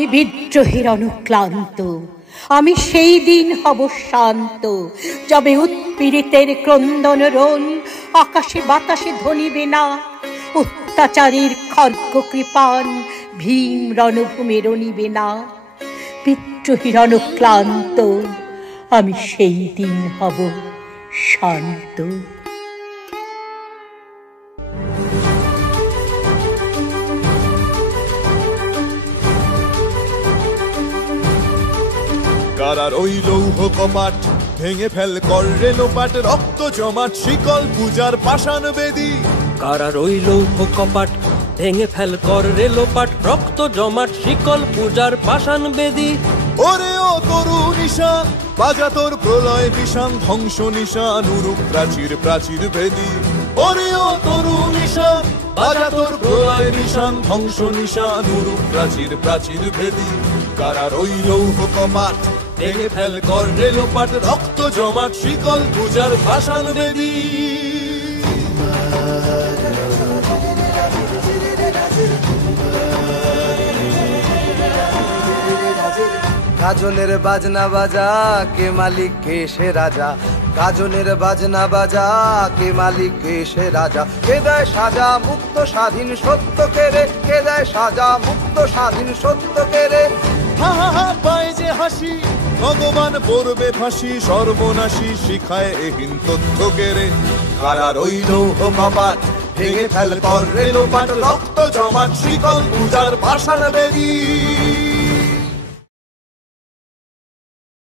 আমি বিদ্রোহের অনুক্লান্ত, আমি সেই দিন হব শান্ত, যবে উৎপীড়িতের ক্রন্দন রোল আকাশে বাতাসে ধ্বনিবে না, অত্যাচারীর খর্গ কৃপান ভীম রণভূমে রণিবে না। বিদ্রোহীর অনুক্লান্ত, আমি সেই দিন হব শান্ত। কারার ওই লৌহ কপাট ভেঙে ফেল কর রে লোপাট, রক্ত জমাট শিকল পূজার পাষাণ বেদী। কারার ওই লৌহ কপাট ভেঙে ফেল কর রে লোপাট, রক্ত জমাট শিকল পূজার পাষাণ বেদী। ওরে ও তরু নিশান বাজা তোর প্রলয় বিষান, ধ্বংস নিশান উরুপ প্রাচীর প্রাচীর ভেদী। ওরে ও তরু নিশান বাজা তোর প্রলয় নিশান, ধ্বংস নিশান উরুপ প্রাচীর প্রাচীর ভেদী। কারার ওই লৌহ কপাট ভেঙে ফেল কর রে লোপাট, রক্ত জমাট শিকল পূজার পাষাণ বেদী। গাজনের বাজনা বাজা কে মালিক কে সে রাজা, গাজনের বাজনা বাজা কে মালিক কে সে রাজা। কে দেয় সাজা মুক্ত স্বাধীন সত্য কেড়ে, কে দেয় সাজা মুক্ত স্বাধীন সত্য কেড়ে। হা হা হা পায় যে হাসি ভগবান পড়বে ফাঁসি, সর্বনাশী শিখায় এহীন তথ্য কেড়ে। কারার ওই লৌহ কপাট ভেঙে ফেল কর রে লোপাট, রক্ত জমাট শিকল পূজার পাষাণ বেদী।